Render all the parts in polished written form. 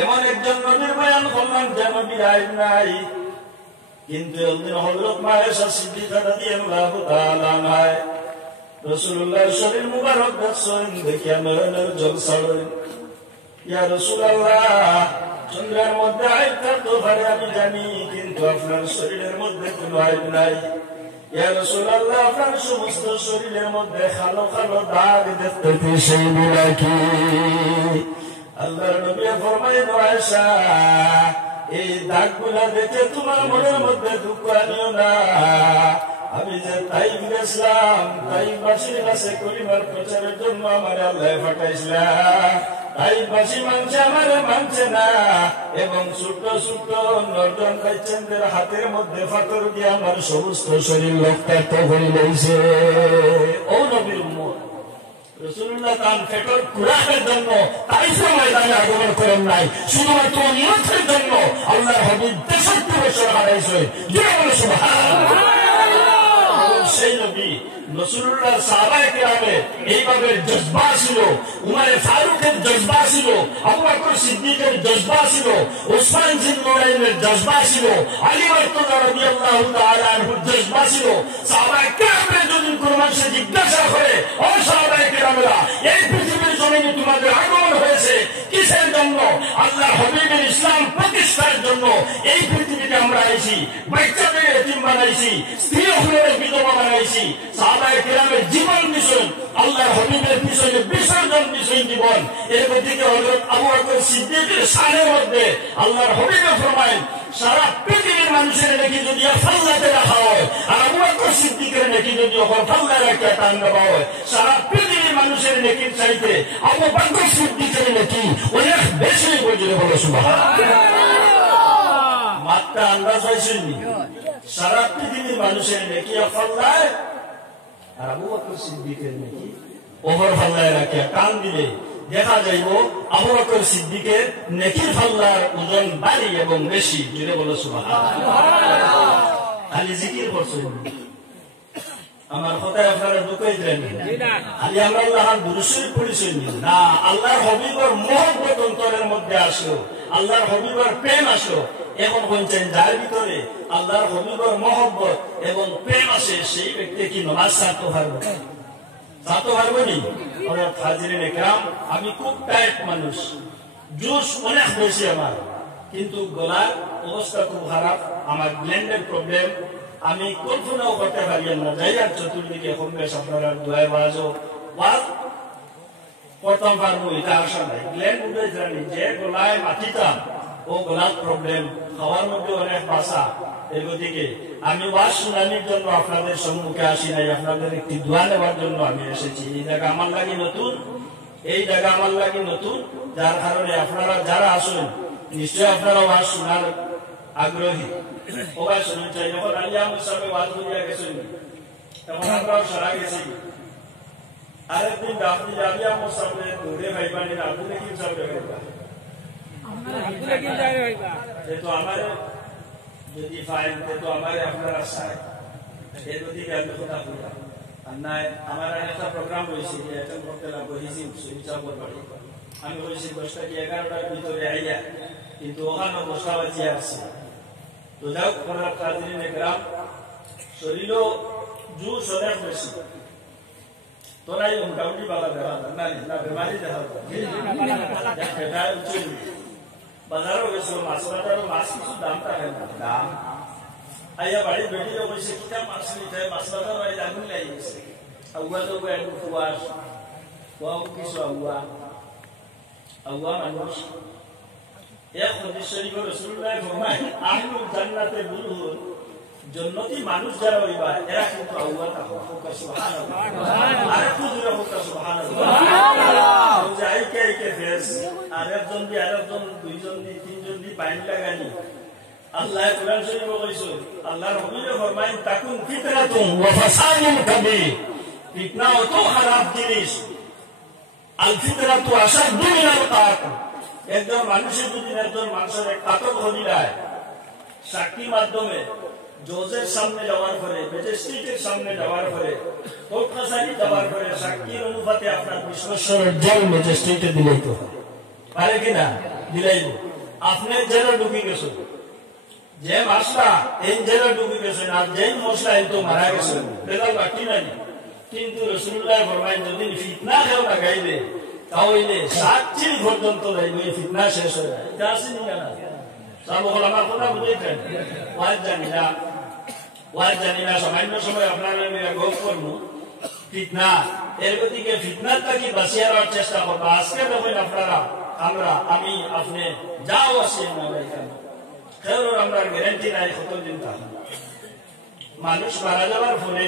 এমন একজন নবীর বয়ান করলাম যে নবীর আইন নাই, কিন্তু একদিন হযরত মায়েশা সিদ্দিকা রাদিয়াল্লাহু তাআলা আনহা রাসূলুল্লাহর শরীর মুবারক দেখছেন, দেখিয়া নয়নের জল ছাড়লেন। ইয়া রাসূলুল্লাহ, চন্দ্রের মধ্যে আইব থাকতে পারে আমি জানি, কিন্তু আপনার শরীরের মধ্যে কোনো আইব নাই। ইয়া রাসূলুল্লাহ, আপনার সমস্ত শরীরের মধ্যে কালো কালো দাগ দেখতেছি, সেইগুলা কি? আল্লাহর নবী ফরমায়েন, আয়েশা, এই দাগগুলা দেখে তোমার মনের মধ্যে দুঃখ আনিও না। আমি যে তাইফ গেছিলাম, তাইফবাসীর কাছে কলিমার প্রচারের জন্য আমার আল্লাহ পাঠাইছিলাম। তাইফবাসী মানছে, আমার মানছে না, এবং ছোট ছোট নর্দন বাইচেনদের হাতের মধ্যে ফাতর দিয়ে আমার সমস্ত শরীর রক্তাক্ত হয়ে রয়েছে। ও নবীর উম্মত, রাসূলুল্লাহ তার পেটর কুরানের জন্য তাইফের ময়দানে আগমন করেন নাই, শুধুমাত্র উম্মতের জন্য আল্লাহর হাবিব 63 বছর হারাইছে। সুবহানাল্লাহ। সেই নবী রাসূলুল্লাহর সাহাবায়ে কেরামের এইভাবে জজবা ছিল, উমরে ফারুকের জজবা ছিল, আবু বকর সিদ্দিকের জজবা ছিল, ওসমান বিন নুরাইনের জজবা ছিল, আলী মারতুজা রাদিয়াল্লাহু তাআলা আনহুর জজবা ছিল। সাহাবায়ে কেরামের যদি কোনো মানুষ জিজ্ঞাসা করে, ও সাহাবায়ে কেরামেরা, এই পৃথিবীর জমিনে তোমাদের আগমন হয়েছে কিসের জন্য? আল্লাহর হাবিবের ইসলাম প্রতিষ্ঠার জন্য এই পৃথিবীতে আমরা আইছি। বাচ্চাদের এতিম বানাইছি, স্ত্রী হলের বিধবা বানাইছি। সাহাবায়ে কেরামের জীবন মিশন, আল্লাহর হাবিবের পিছনে বিসর্জন মিশন জীবন। এর মধ্যে হযরত আবু বকর সিদ্দিকের শানের মধ্যে আল্লাহর হাবিব ফরমায়েন, সারা পৃথিবীর মানুষের নাকি যদি ফাল্লাতে রাখা হয়, আর আবু বকর সিদ্দিকের নাকি যদি ফাল্লায় রাখা টান দেওয়া হয়, সারা পৃথিবীর মানুষের নাকির চাইতে আবু বকর সিদ্দিকের নাকি অনেক বেশি বলে বলো সুবহানাল্লাহ। মাত্রা আন্দাজ হয়েছেনি, সারা পৃথিবীর মানুষের নাকি ফাল্লায়, আর আবু বকর সিদ্দিকের নাকি ওহর ফাল্লায় রাখিয়া টান দিলে দেখা যাইব আবু বকর সিদ্দিকের নেকির ফাল্লার ওজন ভারী এবং বেশি। জুড়ে বলো সুবহানাল্লাহ। খালি জিকির করছেন, আমার কথায় আপনারা ঢুকাই দেন খালি আমরা আল্লাহর দুরূদ শরীফ পড়িছেন না, আল্লাহর হাবিবের মহব্বত অন্তরের মধ্যে আসলো, আল্লাহর হাবিবের প্রেম আসলো। এখন বলছেন যার ভিতরে আল্লাহর হাবিবের মহব্বত এবং প্রেম আসে, সেই ব্যক্তি কি নামাজ ছাড়তে পারবে? ছাড়তে পারবে নি? হাজিরিন একরাম, আমি খুব টাইট মানুষ, জোশ অনেক বেশি আমার, কিন্তু গলার অবস্থা খুব খারাপ, আমার ব্লেন্ডের প্রবলেম, আমি কল্পনাও করতে পারি না। যাই আর চতুর্দিকে এখন বেশ আপনারা দোয়া বাজো প্রথম পারবো, এটা আসা নাই। ব্লেন্ড উঠে জানি যে গলায় মাটিতাম, ও গলার প্রবলেম, খাওয়ার মধ্যে অনেক বাসা। এদিকে আমি ওয়াজ শুনানির জন্য আপনাদের সম্মুখে আসি নাই, আপনাদের একটি দোয়া নেওয়ার জন্য আমি এসেছি। এই জায়গা আমার লাগি নতুন, এই জায়গা আমার লাগি নতুন, যার কারণে আপনারা যারা আসুন নিশ্চয় আপনারা ওয়াজ শোনার আগ্রহী। ওয়াজ শুনুন চাই, যখন আলী আহমদ সাহেব ওয়াজ করিয়া গেছেন তখন আমরাও সারা গেছি। আরেকদিন আপনি আলী আহমদ সাহেবের দৌড়ে ভাইবানি আব্দুল হাকিম সাহেবের ভাইবা, যেহেতু আমার যদি ফাইন তো আমার আপনারা চায় এই দিকে আমি কথা বললাম। আর নাই আমার একটা প্রোগ্রাম হয়েছে, একটা বক্তব্য বলেছি সুইচাপর বাড়ি, আমি বলেছি 10টা কি 11টার ভিতরে আইয়া, কিন্তু ওখানে 10টা বাজিয়ে আসছে। তো যাও করার কাজিন একরাম শরীরও জুস অনেক বেশি, তোরাই মোটামুটি বাবা দেখা না বেমারি দেখা বাজারও গেছিল, মাছ বাজারও মাছ কিছু দাম থাকে না, দাম আইয়া বাড়ির বেটিও বলছে কিটা মাছ নিতে, মাছ বাজার বাড়ি আগুন লাগি গেছে। আগুয়া তো একটু কুয়াশ কুয়াও কিছু আগুয়া আগুয়া মানুষ এক হাদিস শরীফে রাসূলুল্লাহ ফরমায়, আহলুল জান্নাতে বুলুন, জান্নাতি মানুষ যারা হইবা এরা কিন্তু আগুয়া থাকবে। সুবহানাল্লাহ, আরেকটু জোরে হোক সুবহানাল্লাহ। যাইকে আইকে ফেস আরেকজন দি আরেকজন, দুইজন দি তিনজন দি পানি লাগানি। আল্লাহ কোরআন শরীফে কইছে, আল্লাহর হাবিব ফরমায়, তাকুন ফিতরাতুন ওয়া ফাসাদুন কাবীর, ফিতনা অত খারাপ জিনিস, আল ফিতরাতু আশাদ্দু মিনাল কাতল। একজন মানুষের যদি একজন মানুষের কাতল হয়ে যায়, সাক্ষী মাধ্যমে জজের সামনে যাওয়ার পরে, ম্যাজিস্ট্রেটের সামনে যাওয়ার পরে, কোর্ট কাছারি যাওয়ার পরে সাক্ষীর অনুপাতে আপনার 20 বছরের জেল ম্যাজিস্ট্রেটে দিলেই তো পারে কিনা? দিলাইব। আপনি জেলে ঢুকি গেছেন, যে মাসলা এই জেলে ঢুকি গেছেন, আর যে মশলা এই তো মারা গেছেন, বেদাল বাকি নাই। কিন্তু রাসূলুল্লাহ ফরমায় যদি ফিতনা কেউ লাগাইলে তাহলে 7 পর্যন্ত যাইবে, ফিতনা শেষ হয়ে যায়। এটা আছে না? আমার কথা বুঝেছেন? ওয়াজ জানি না সামান্য সময় আপনারা গপ করবো ফিতনা, এর গতিকে ফিতনার থাকি বাঁচিয়ে রাখার চেষ্টা করবো। আজকে দেখেন আপনারা, আমি আপনি যাও আসেন না ভাই, কেন কেউ আমরা গ্যারান্টি নাই কতদিন থাকুন। মানুষ মারা যাওয়ার ফলে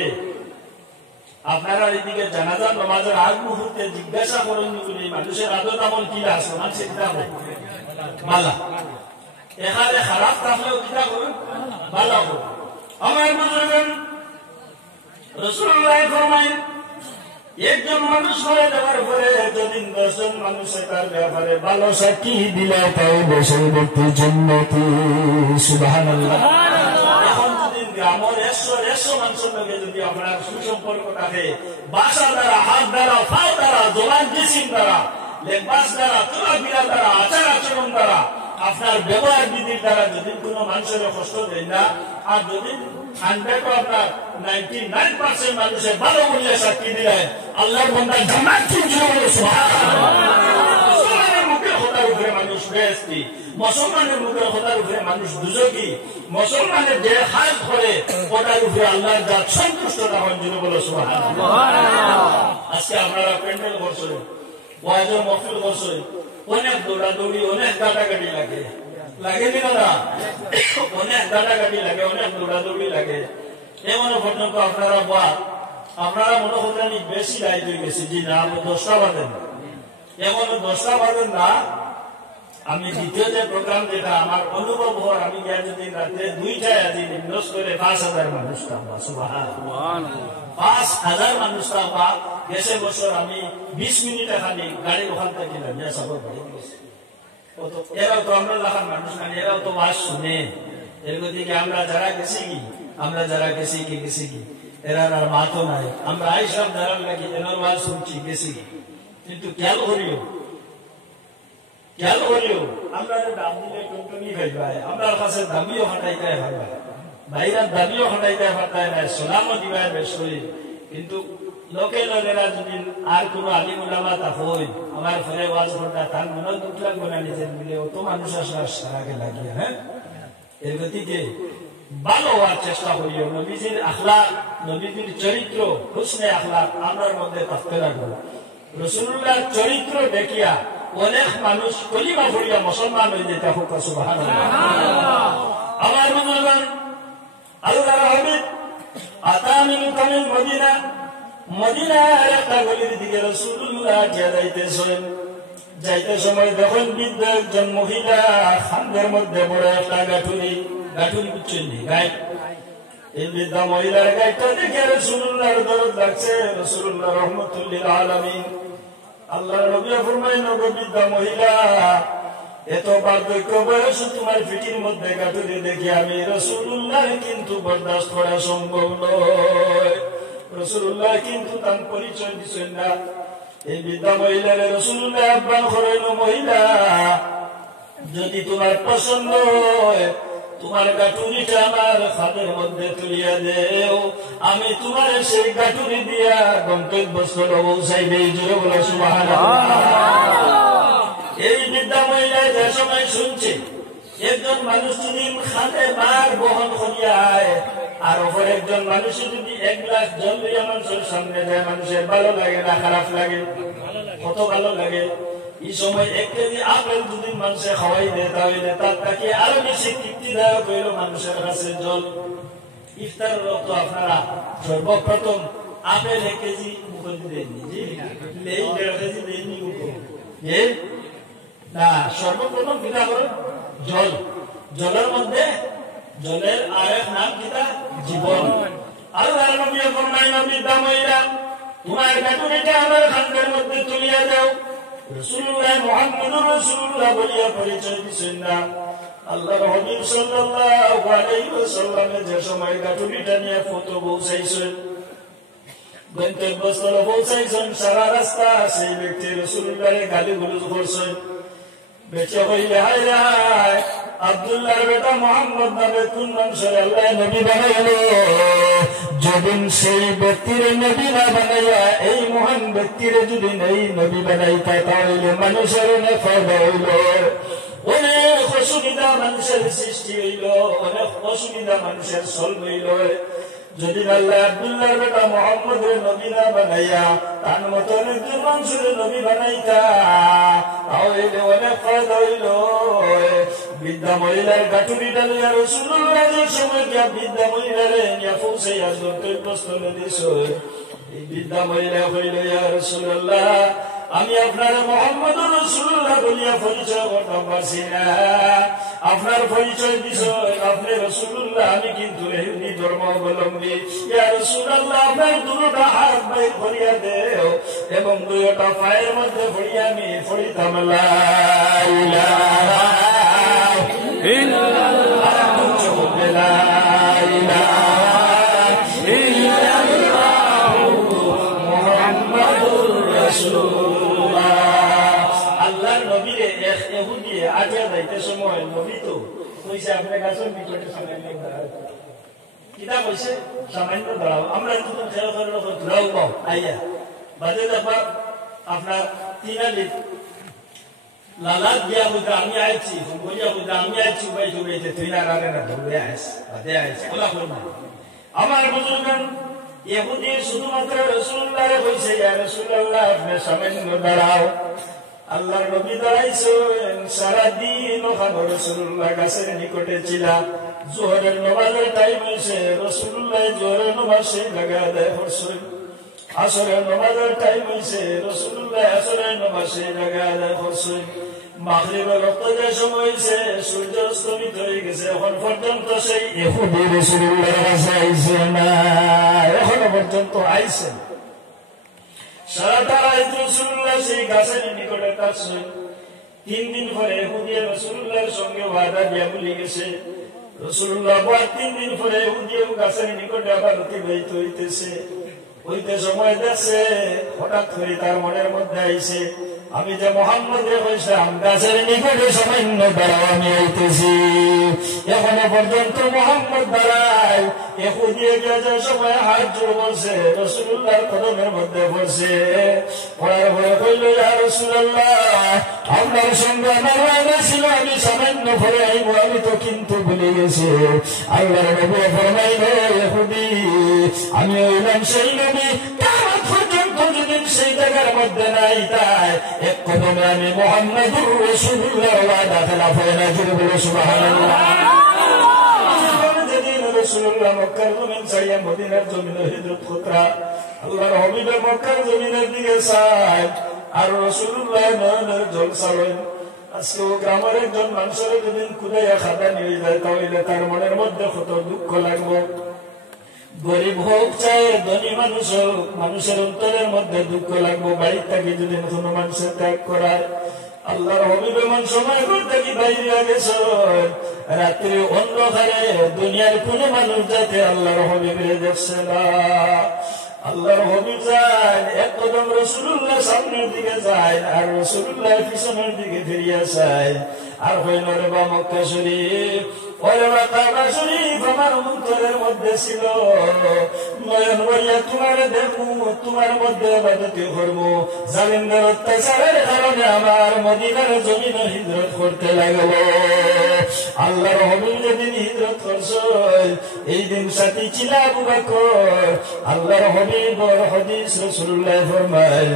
আপনারা এদিকে জানাজার নামাজের আগ মুহূর্তে জিজ্ঞাসা করেন মানুষের আদত আমল কি আছে, মানুষের কিতাব মালা এখানে খারাপ থাকলেও কিতা করুন, ভালো করুন। আমার বুঝলেন রাসূলুল্লাহ ফরমায় একজন মানুষ হয়ে যাওয়ার পরে যদি 10 জন মানুষের তার ব্যাপারে ভালো সাক্ষী দিলে তাই বসে ব্যক্তি জান্নাতি। সুবহানাল্লাহ। এখন যদি গ্রামের 100 মানুষের লগে যদি আপনার সুসম্পর্ক থাকে, বাসা দ্বারা, হাত দ্বারা, পাও দ্বারা, জবান জিসিম দ্বারা, লেবাস দ্বারা, চলাফেরা দ্বারা, আচার আচরণ দ্বারা, আপনার ব্যবহার বিধির দ্বারা যদি কোনো মানুষের কষ্ট দেয় না, আর যদি 100 আপনার 99% মানুষের ভালো মূল্যে সাক্ষী দিলে আল্লাহর বান্দা জান্নাত কিনতে হবে। মুসলমানের মুখের কথার উপরে মানুষ বেহেশতি, মুসলমানের মুখের কথার উপরে মানুষ দুজকি, মুসলমানের যে হাল করে ওটার উপরে আল্লাহর যা সন্তুষ্ট তখন যিনি বলো সুবহানাল্লাহ। আজকে আপনারা প্যান্ডেল করছেন, ওয়াজের মাহফিল করছেন, অনেক দৌড়াদৌড়ি, অনেক গাটাগাটি লাগে, লাগে কিনা না? অনেক গাটাগাটি লাগে, অনেক দৌড়াদৌড়ি লাগে। এমন পর্যন্ত আপনারা মনে করেন বেশি লাইট হয়ে গেছে। জি না, 10টা বাজেন, এমন 10টা বাজেন না। আমি দ্বিতীয় যে প্রোগ্রাম, যেটা আমার অনুভব হওয়ার, আমি যদি রাত্রে 2টায় আজি ইনভেস্ট করে 5000 মানুষ পাবো। সুবহানাল্লাহ। 5000 মানুষ পাবা। গেছে বছর আমি 20 মিনিটে খালি গাড়ি ওখান থেকে লাগিয়ে সব এরাও তো আমরা লাখার মানুষ না, এরাও তো ওয়াজ শুনে। এর গতিকে আমরা যারা গেছি কি এরা আর মাতো নাই, আমরা এই সব যারা লাগি এনার ওয়াজ শুনছি গেছি, কিন্তু খেয়াল করিও আমরা দাম দিলে টুনটুনি ভাই, আমরা কাছে দামিও হাঁটাইতে ভাই, বাইরা দামিও হাঁটাইতে পারতায় না, সোনামও দিবাই বেশ করি। কিন্তু লোকেরা যদি আর কোনো আলিম উলামা তা হই আমার ঘরে ওয়াজ করতা, তার মনে দুঃখ লাগবে না নিজের মিলে, অত মানুষ আসার সারাকে লাগিয়ে। হ্যাঁ, এর গতিকে ভালো হওয়ার চেষ্টা করিও। নবীজির আখলাক, নবীজির চরিত্র, হুসনে আখলাক আমার মধ্যে থাকতে লাগবে। রাসূলুল্লাহর চরিত্র দেখিয়া অনেক মানুষ কলিমা পড়িয়া মুসলমান হয়ে যেতে হোক। সুবহানাল্লাহ। আমার মুসলমান আল্লাহর হাবিব আতামিন কামিল মদিনার একটা গলির দিকে রাসূলুল্লাহ যাইতে সময় দেখেন বৃদ্ধ একজন মহিলা খান্দের মধ্যে বড় একটা গাঠুরি বুঝছেন গাই। এই বৃদ্ধা মহিলার গাইটা দেখে রাসূলুল্লাহর দরদ লাগছে। রাসূলুল্লাহ রাহমাতুল লিল আলামিন আল্লাহর নবী ফরমায়, নবী বৃদ্ধা মহিলা, এত বার্ধক্য বয়স তোমার পিঠির মধ্যে গাঠুরি দেখে আমি রাসূলুল্লাহ কিন্তু বরদাস্ত করা সম্ভব নয়। রাসূলুল্লাহ কিন্তু তার পরিচয় দিচ্ছেন না। এই বৃদ্ধা মহিলার রাসূলুল্লাহ আহ্বান করেন, মহিলা, যদি তোমার পছন্দ হয় তোমার গাঠুরিটা আমার খাদের মধ্যে তুলিয়া দেও, আমি তোমার সেই গাঠুরি দিয়া গন্তব্যস্থল পৌঁছাইবে। জোরে বলো সুবহানাল্লাহ। এই বৃদ্ধা মহিলা যে সময় শুনছে একজন মানুষ যদি খাদে মার বহন করিয়ায়, আর ওপর একজন মানুষ যদি 1 গ্লাস জল লইয়া মানুষের সামনে যায়, মানুষের ভালো লাগে না খারাপ লাগে? কত ভালো লাগে। এই সময় 1 কেজি আপেল যদি মানুষে খাওয়াই দেয় তাহলে তার তাকে আরো বেশি তৃপ্তিদায়ক হইল মানুষের কাছে জল। ইফতারের রক্ত আপনারা সর্বপ্রথম আপেল 1 কেজি মুখে দেননি, 1.5 কেজি দেননি মুখে না। সর্বপ্রথম কিতা করুন, জল। জলের মধ্যে জলের আরেক নাম কিতা, জীবন। আল্লাহর নবী ফরমায়, বৃদ্ধা মহিলা, তোমার গাঠুরিটা আমার খান্দের মধ্যে তুলিয়া দাও। রাসূলুল্লাহ মুহাম্মদুর রাসূলুল্লাহ বলিয়া পরিচয় দিচ্ছেন না। আল্লাহর হাবিব সাল্লাল্লাহু আলাইহি ওয়াসাল্লাম যে সময় গাটুরিটা নিয়ে ফটো পৌঁছাইছেন, গন্তব্যস্থলে পৌঁছাইছেন, সারা রাস্তা সেই ব্যক্তি রাসূলুল্লাহকে গালিগালাজ করছেন। বেঁচে হইলে হায় হায়, আব্দুল্লাহর বেটা মুহাম্মদ নামে কোন মানুষের আল্লাহ নবী বানাইলো? যেদিন সেই ব্যক্তির নবী না বানাইয়া এই মহান ব্যক্তির যদি এই নবী বানাইতা, তাহলে মানুষের অনেক ফায়দা হইল, অনেক অসুবিধা মানুষের সৃষ্টি হইল, অনেক অসুবিধা মানুষের সলভ হইল। যদি আল্লাহ আব্দুল্লাহর বেটা মুহাম্মদের নবী না বানাইয়া তার মতন একজন মানুষের নবী বানাইতা, তাহলে অনেক ফায়দা হইল। বৃদ্ধা মহিলার গাঠুরিটা লইয়া রাসূলুল্লাহ সময় গিয়া বৃদ্ধা মহিলারে নিয়া পৌঁছাইয়া গন্তব্যস্থলে দিছ। এই বৃদ্ধা মহিলা হইল, ইয়া রাসূলুল্লাহ, আমি আপনার মুহাম্মদুর রাসূলুল্লাহ বলিয়া পরিচয় করতে পারছি না। আপনার পরিচয় দিছ আপনি রাসূলুল্লাহ, আমি কিন্তু ইহুদি ধর্ম অবলম্বী। ইয়া রাসূলুল্লাহ, আপনার দুটো হাত বাইর করিয়া দেও এবং দুইটা পায়ের মধ্যে পড়িয়া আমি পড়িতাম লা ইলাহা ইল্লাল্লাহ, লা ইলাহা ইল্লাল্লাহ মুহাম্মাদুর রাসূলুল্লাহ। আল্লাহর নবীরে এক ইহুদি আগে যাইতে সময় নবী তো কইছে আপনার কাছে নিকটে সামান্য দাঁড়াও, কিতা কইছে সামান্য দাঁড়াও। আমরা কিন্তু খেয়াল করে দাঁড়াও আইয়া বাজে ব্যাপার আপনার তিনালি লালাত দিয়া বুঝা আমি আইছি, বলিয়া বুঝা আমি আইছি, ভাই জুড়েছে তুই না রাগে না ধরে আইস বাদে আইস ওলা করবো। আমার বুজুর্গান ইহুদি শুধুমাত্র রাসূলুল্লাহরে কইছে, ইয়া রাসূলুল্লাহ, আপনি সামান্য দাঁড়াও। আল্লাহর নবী দাঁড়াইছেন, সারাদিন ওখানে রাসূলুল্লাহ গাছের নিকটে ছিল। জোহরের নামাজের টাইম হয়েছে, রাসূলুল্লাহ জোহরের নামাজ সেই জায়গায় আদায় করছেন। আসরের নামাজের টাইম হয়েছে, রাসূলুল্লাহ আসরের নামাজ সেই জায়গায় আদায় করছেন। মাগরিবের রক্ত যে সময় হয়েছে, সূর্য অস্তমিত হয়ে গেছে, এখন পর্যন্ত সেই ইহুদি রাসূলুল্লাহর কাছে আইছে না, এখনো পর্যন্ত আইছে। সারাটা রাত রাসূলুল্লাহ সেই গাছের নিকটে কাটছেন। 3 দিন পরে ইহুদি রাসূলুল্লাহর সঙ্গে ওয়াদা দিয়া ভুলে গেছে। রাসূলুল্লাহ 3 দিন পরে ইহুদি গাছের নিকটে আবার অতিবাহিত হইতেছে। হইতে সময় দেখছে, হঠাৎ করে তার মনের মধ্যে আইছে, আমি যে মুহাম্মদরে কইছিলাম গাছের নিকটে সামান্য দাঁড়াও, আমি আইতেছি। এখনো পর্যন্ত মুহাম্মদ দাঁড়ায়। ইহুদি যে সময় হাত জোড় করছে, রাসূলুল্লাহর কদমের মধ্যে পড়ছে। পড়ার পরে কইল, ইয়া রাসূলুল্লাহ, আপনার সঙ্গে আমার ওয়াদা ছিল আমি সামান্য পরে আইব, আমি তো কিন্তু ভুলে গেছি। আল্লাহর নবী ফরমাইল, ইহুদি, আমি হইলাম সেই নবী, কিয়ামত পর্যন্ত যদি সেই জায়গার মধ্যে নাই তাই এক কদমে আমি মুহাম্মাদুর রাসূলুল্লাহর ওয়াদা খেলাফ হয় না। জোরে বলো সুবহানাল্লাহ। যেদিন রাসূলুল্লাহ মক্কার জমিন ছাড়িয়া মদিনার জমিনে হিজরত করতা, আল্লাহর হাবিব মক্কার জমিনের দিকে চায় আর রাসূলুল্লাহ নয়নের জল ছাড়েন। আজকে ও গ্রামের একজন মানুষের যদি কুদাইয়া খাদা নিয়ে যায়, তাহলে তার মনের মধ্যে কত দুঃখ লাগবে। গরিব হোক চাই ধনী মানুষ হোক, মানুষের অন্তরের মধ্যে দুঃখ লাগবো। বাড়ির থেকে যদি কোনো মানুষের ত্যাগ করার, আল্লাহর হাবিব এমন সময় করতে কি বাইরে গেছে রাত্রি অন্ধকারে, দুনিয়ার কোন মানুষ যাতে আল্লাহর হাবিবের দেখছে না। আল্লাহর হাবিব যায়, এক কদম রাসূলুল্লাহ সামনের দিকে যায় আর রাসূলুল্লাহ পিছনের দিকে ফিরিয়া যায়। আর হইল রে বা মক্কা শরীফ, ওরে বা কাবা শরীফ আমার অন্তরের মধ্যে ছিল। নয়ন বলিয়া তোমার দেখবো, তোমার মধ্যে ইবাদত করবো। জালিমদের অত্যাচারের কারণে আমার মদিনার জমিনে হিজরত করতে লাগলো। আল্লাহর হাবিব যেদিন হিজরত করছে, এই দিন সাথী ছিল আবু বকর। আল্লাহর হাবিবের হাদিস রাসূলুল্লাহ ফরমায়,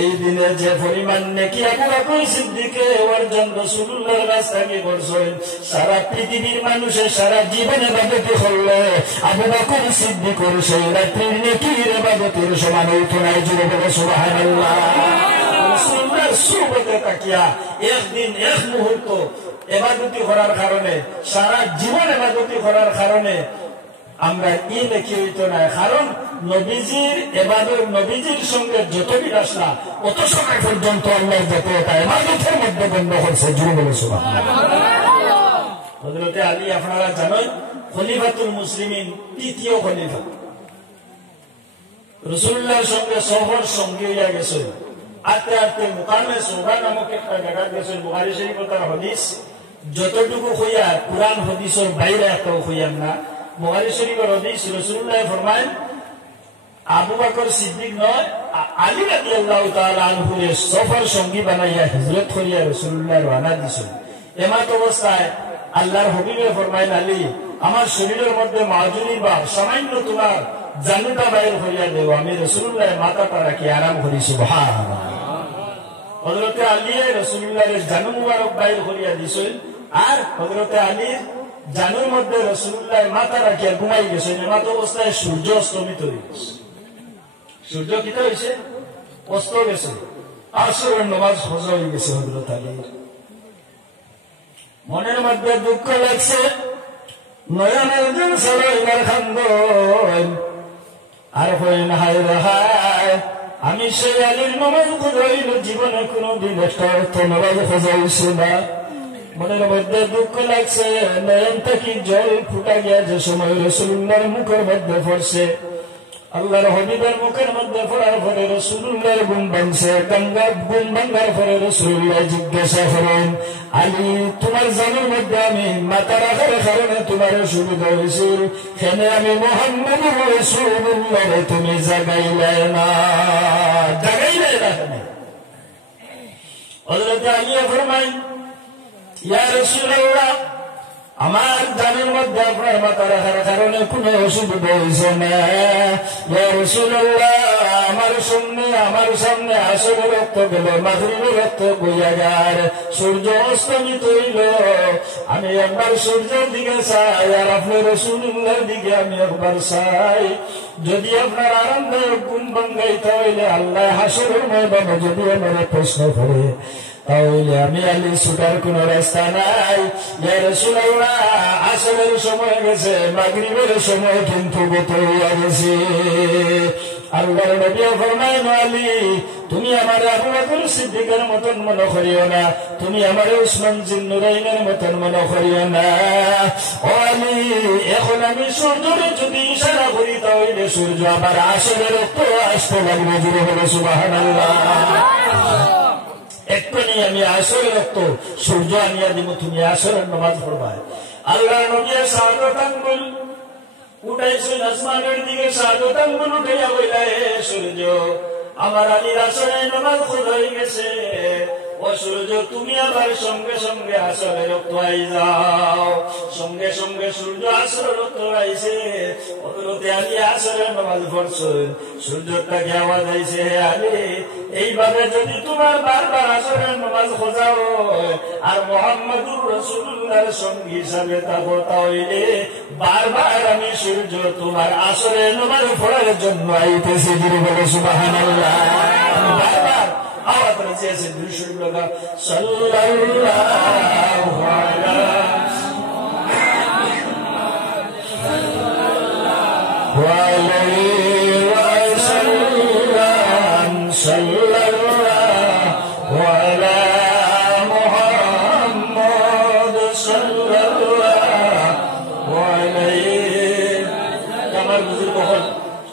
এই দিনে যে পরিমাণ নেকি আবু বকর সিদ্দিকে অর্জন রাসূলুল্লাহর রাস্তায় করছেন, সারা পৃথিবীর মানুষের সারা জীবনে ইবাদত করলে আবু বকর সিদ্দিকের সেই রাত্রির নেকির ইবাদতের সমান হইতো না। জোরে বলো সুবহানাল্লাহ। রাসূলুল্লাহর সুবতে তাকিয়া একদিন এক মুহূর্ত ইবাদত করার কারণে, সারা জীবন ইবাদত করার কারণে আমরা কি নেকি হইতো না। কারণ নবীজির ইবাদত, নবীজির সঙ্গে যত বিলাস না অত সময় পর্যন্ত আল্লাহ যাতে এটা ইবাদতের মধ্যে বন্ধ করছে। জোরে বলো সুবহানাল্লাহ। হযরতে আলী আপনারা জানেন খলিফাতুল মুসলিমিন, তৃতীয় খলিফা। রাসূলুল্লাহর সঙ্গে সফর সঙ্গে হইয়া গেছে। আস্তে আস্তে মুকামে সোবা নামক একটা জায়গা গেছে। বুখারী শরীফের তার হাদিস যতটুকু হইয়া কুরআন হাদিসের বাইরে একটা হইয়া না। বুখারী শরীফের হাদিস রাসূলুল্লাহ ফরমায় আবু বকর সিদ্দিক নয় আলী রাদিয়াল্লাহু তাআলা আনহু এর সফর সঙ্গী বানাইয়া হিজরত করিয়া রাসূলুল্লাহ রওনা দিয়েছেন। এমত অবস্থায় আল্লাহর হাবিবে ফরমাইলেন, আলী আমার শরীরের মধ্যে মাজুরি বা সামান্য তোমার জানুটা বাইর হইয়া দেও, আমি রাসূলুল্লাহ মাথাটা রাখি আরাম করি। সুবহানাল্লাহ। হযরতে আলী রাসূলুল্লাহর জানু মুবারক বাইর হইয়া দিয়েছেন, আর হযরতে আলীর জানুর মধ্যে রাসূলুল্লাহ মাথা রাখিয়া ঘুমাই গেছেন। এমত অবস্থায় সূর্য অস্তমিত হয়ে গেছে। সূর্য কিতা হয়েছে? অস্ত গেছে। আসরের নামাজ ফজর হয়ে গেছে। হযরত আলীর মনের মধ্যে দুঃখ লাগছে, নয়নের দিন সরাইবার খান্দন, আর হইন হায় হায় আমি সেই আলীর নামাজ খুঁজইল জীবনে কোনদিন একটা অর্থ নামাজ খোঁজাইছে না। মনের মধ্যে দুঃখ লাগছে, নয়ন থেকে জল ফুটা গিয়া যে সময় রাসূলুল্লাহর মুখের মধ্যে পড়ছে, আল্লাহর হাবিবের মুখের মধ্যে পড়ার পরে রাসূলুল্লাহর ঘুম ভাঙছে। গঙ্গা ঘুম ভাঙার পরে রাসূলুল্লাহ জিজ্ঞাসা করেন, আলী তোমার জানের মধ্যে আমি মাথা রাখার কারণে তোমার অসুবিধা হয়েছিল, কেন আমি মুহাম্মদুর রাসূলুল্লাহ তুমি জাগাইলে না? জাগাইলে না কেন? হযরত আলী ফরমায়, ইয়া রাসূলুল্লাহ আমার জানের মধ্যে আপনার মাথা রাখার কারণে কোনো অসুবিধা হয়েছে না। ইয়া রাসূলুল্লাহ আমার সামনে আসরের রক্ত গেল, মাগরিবের রক্ত বইয়া যায়, সূর্য অস্তমিত হইল, আমি একবার সূর্যের দিকে চাই আর আপনার রাসূলুল্লাহর দিকে আমি একবার চাই। যদি আপনার আরামদায়ক ঘুম ভাঙাইতে হইলে আল্লাহ হাসরের ময়দানে যদি আমার প্রশ্ন করে, তাহলে আমি আলী ছুটার কোন রাস্তা নাই। ইয়া রাসূলুল্লাহ আসরের সময় গেছে, মাগরিবের সময় কিন্তু গত হইয়া গেছে। আল্লাহর নবী ফরমায়েন, আলী তুমি আমার আবু বকর সিদ্দিকের মতন মনে করিও না, তুমি আমার উসমান জিন্নুরাইনের মতন মনে করিও না। ও আলী এখন আমি সূর্যরে যদি ইশারা করি তাহলে সূর্য আবার আসরের রক্ত আসতে লাগবে। জুড়ে হলো সুবহানাল্লাহ। এক্ষুনি আমি আসরের রক্ত সূর্য আনিয়া দিব, তুমি আসরের নামাজ পড়বাই। আল্লাহর নবী শাহাদাত আঙ্গুল উঠাইছেন আসমানের দিকে, শাহাদাত আঙ্গুল উঠাইয়া বইলা, হে সূর্য আমার আলীর আসরের নামাজ হয়ে গেছে। ও সূর্য তুমি আবার সঙ্গে সঙ্গে আসরের রক্ত আই যাও। সঙ্গে সঙ্গে সূর্য আসরের রক্ত আইছে। হযরতে আলী আসরের নামাজ পড়ছেন, সূর্যটাকে আওয়াজ আইছে, হে আলী এইভাবে যদি তোমার বারবার আসরের নামাজ খোঁজাও আর মুহাম্মদুর রাসূলুল্লাহর সঙ্গী হিসাবে থাকো, তাহলে বারবার আমি সূর্য তোমার আসরের নামাজ পড়ার জন্য আইতেছি। দিদি বলে সুবহানাল্লাহ। বারবার আওয়াজ রয়েছে দুইশো টাকা সাল্লাল্লাহু আলাইহি ওয়াসাল্লাম, সাল্লাল্লাহু আলা মুহাম্মদ সাল্লাল্লাহু আলাইহি। আমার বুজুর্গ হল,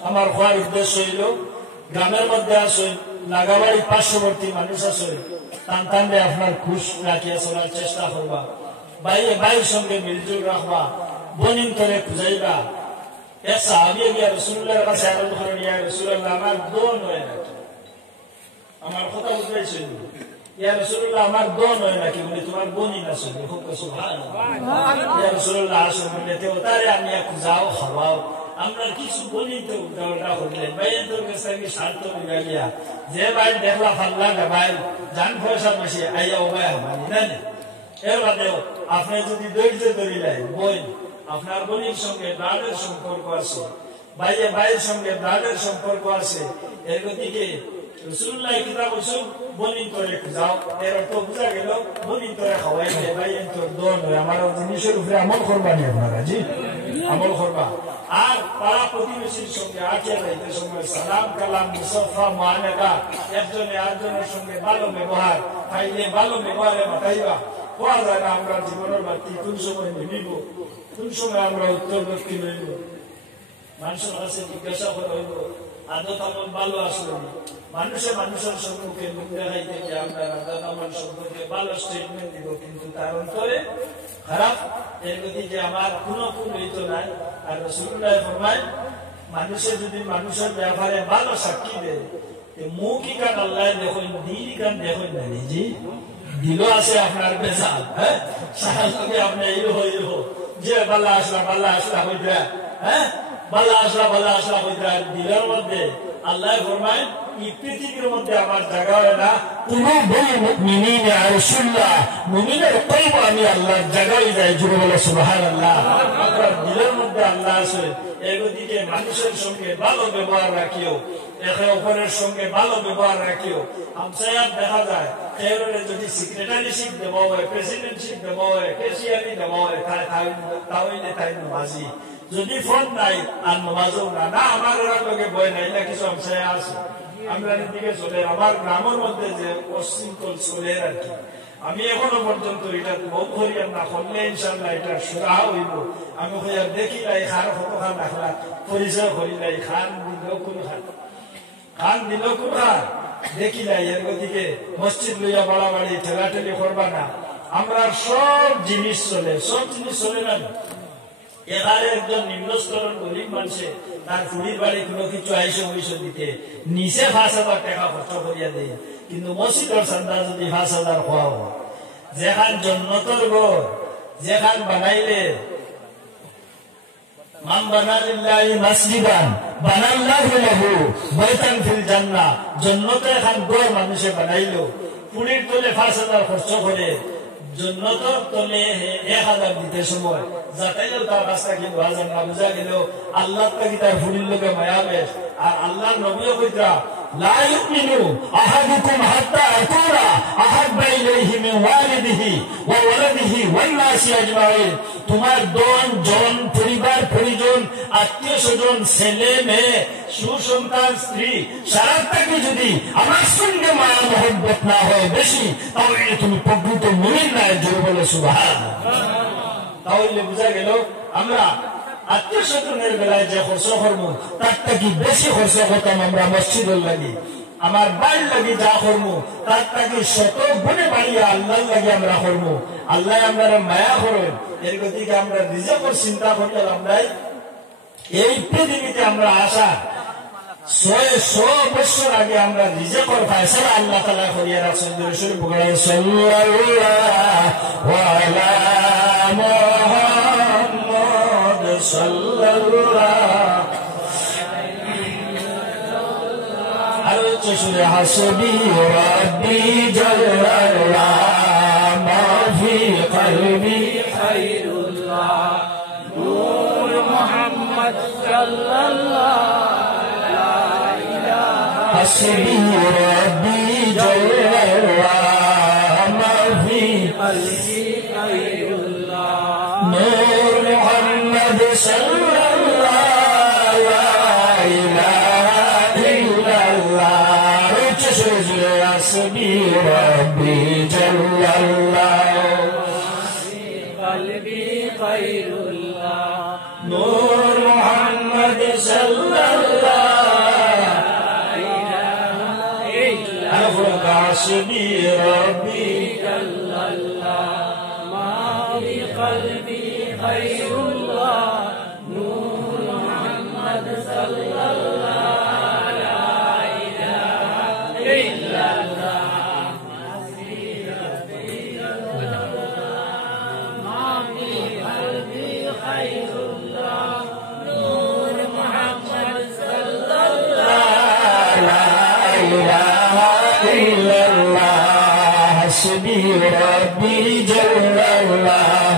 আমার হওয়ার উদ্দেশ্য হইল গ্রামের মধ্যে আসুন, লাগাবাড়ি পার্শ্ববর্তী মানুষ আছে, টানটানলে আপনার খুশ রাখিয়া চলার চেষ্টা করবা, ভাইয়ের সঙ্গে মিলজুল রাখবা, বনিন করে খুঁজাইবা। এক সাহাবী গিয়া রাসূলুল্লাহর কাছে আরজ করেন, ইয়া রাসূলুল্লাহ আমার দোন হয় নাকি? আমার কথা বুঝাইছেন? ইয়া রাসূলুল্লাহ আমার দোন হয় নাকি? বলে তোমার বনিন আছে। খুব সুবহানাল্লাহ। ইয়া রাসূলুল্লাহ আসুন বলে তারে আমি খুঁজাও খাওয়াও। আমরা কিছু বলি তো উল্টা করলে ভাইয়ের তোর কাছে আমি স্বার্থ মিলাইয়া যে ভাই দেখলা ফাল্লা না ভাই জান পয়সা বেশি আইয়া ও ভাই মানি না। এর বাদেও আপনি যদি ধৈর্য ধরিলেন বই আপনার বোনের সঙ্গে ব্লাডের সম্পর্ক আছে, ভাইয়ের সঙ্গে ব্লাডের সম্পর্ক আছে, এর গতিকে রাসূলুল্লাহ কিতাব উসুল বনিন করে যাও। এর অর্থ বুঝা গেল বনিন করে খাওয়াইলে ভাইয়ের তোর দোন হয়। আমার জিনিসের উপরে আমল করবা নি আপনারা? জি আমল করবা। আর পাড়া প্রতিবেশীর সঙ্গে আটিয়া যাইতে সময় সালাম কালাম মুসাফা মুআনাকা, একজনে আরেকজনের সঙ্গে ভালো ব্যবহার, খাইলে ভালো ব্যবহারে মাতাইবা, কোয়া যায় না আমরা জীবনের বাড়তি কোন সময় নিবিব, কোন সময় আমরা উত্তর দক্ষিণ হইব। মানুষের কাছে জিজ্ঞাসা করা হইব আদত আমল ভালো আসলো। মানুষের সম্মুখে মুখ দেখাইতে গিয়ে আমরা আদত আমল সম্পর্কে ভালো স্টেটমেন্ট দিব, কিন্তু তার অন্তরে খারাপ। এর গতি যে আমার কোনো ভুল হইত নাই। আর রাসূলুল্লাহ ফরমায় মানুষের যদি মানুষের ব্যাপারে ভালো সাক্ষী দেয়, মুখই কান আল্লাহ দেখুন, দিল কান দেখুন না নিজে দিল আছে আপনার বেজাল। হ্যাঁ, সাহায্যে আপনি এইরো হইল যে বাল্লা আসলা হইতা, হ্যাঁ বাল্লা আসলা হইতা, দিলের মধ্যে আল্লাহ ফরমায় এই পৃথিবীর মধ্যে আমার জায়গা হয় না। মুমিনের কলব আমি আল্লাহর জায়গায় যাই। জুড়ে বলে সুবহানাল্লাহ। আপনার দিলের মধ্যে আল্লাহ আছে। এদিকে মানুষের সঙ্গে ভালো ব্যবহার রাখিও, একে অপরের সঙ্গে ভালো ব্যবহার রাখিও। আমসায়াত দেখা যায় এবারে যদি সেক্রেটারিশিপ দেওয়া হয়, প্রেসিডেন্টশিপ দেওয়া হয়, কেশিয়ারি দেওয়া হয়, তাহলে তাই নামাজি। যদি ফোন নাই আর নামাজও না আমার ওরার লোকে বয় নাই, না কিছু আমসায়া আছে আমরা দিকে চলে। আমার গ্রামের মধ্যে যে অশৃঙ্খল চলে আর কি, আমি এখনো পর্যন্ত এটা বহু করিয়ার না করলে ইনশাল্লাহ এটা সুরাহ হইব। আমি হইয়ার দেখি নাই খান কতখান রাখলা পরিচয় করি নাই, খান দিল কোন খান দেখি নাই। এর গতিকে মসজিদ লইয়া বাড়াবাড়ি ঠেলাঠেলি করবা না। আমরা সব জিনিস চলে না। এখানে একজন নিম্নস্তরের গরিব মানুষে তার ফুড়ির বাড়ি কোনো কিছু আইসে পয়সা দিতে নিচে 5,000 টাকা খরচ করিয়া দেয়, কিন্তু মসজিদের চান্দা যদি 5,000 খোয়াও, যেখান জন্নতর ঘর যেখান বানাইলে মান বানা লিল্লাহি মাসজিদান বানাল্লাহু লাহু বাইতান ফিল জান্নাহ। জন্নতে এখান ঘর মানুষে বানাইলো, ফুড়ির তলে 5,000 খরচ করে জন্নতর তলে 1,000 দিতে সময় যাতাইলেও তার রাস্তা কিন্তু 1,000 না। বুঝা গেল আল্লাহ তাকে তার ফুড়ির লোকে মায়া বেশ। আর আল্লাহর নবীও কইতা লা ইউমিনু আহাদুকুম হাত্তা আকুরা আহাব্বা ইলাইহি মিন ওয়ালিদিহি ওয়া ওয়ালাদিহি ওয়ান নাসি আজমাইন। তোমার জন পরিবার পরিজন আত্মীয় স্বজন ছেলে মেয়ে সুসন্তান স্ত্রী সারাটাকে যদি আমার সঙ্গে মায়া মহব্বত না হয় বেশি, তাহলে তুমি প্রকৃত মুমিন না। জোরে বলে সুবহানাল্লাহ। তাহলে বুঝা গেল আমরা আত্মীয় স্বজনের বেলায় যে খরচ করবো তার থেকে বেশি খরচ করতাম আমরা মসজিদের লাগি, আমার বাড়ির লাগি যা করবো তার থেকে 100 গুণে বাড়িয়া আল্লাহর লাগি আমরা করবো। আল্লাহ আমরা মায়া করেন। এর গতিকে আমরা রিজেক্টর চিন্তা করতে আমরা এই পৃথিবীতে আমরা আসা 600 বছর আগে আমরা রিজেক্টর ফায়সালা আল্লাহ তাআলা করিয়া রাখছেন। রাসূল বলেন সাল্লাল্লাহু আলাইহি মুহাম্মদ সাল্লাল্লাহু আলাইহি ওয়াসাল্লাম হাসবি রাব্বি জাল্লাল্লাহ মা ফি কলবি খায়রুল্লাহ নূর মুহাম্মদ সাল্লাল্লাহু حسبي ربي جل ما في قلبي خير الله نور محمد صلى الله لا إله إلا الله حسبي ربي جل في قلبي خير الله نور محمد صلى الله حسبي ربي جل الله ما في قلبي خير الله نور محمد صلى الله لا إله إلا الله حسبي ربي جل الله ما في قلبي خير الله نور محمد صلى الله لا إله إلا الله حسبي ربي جل الله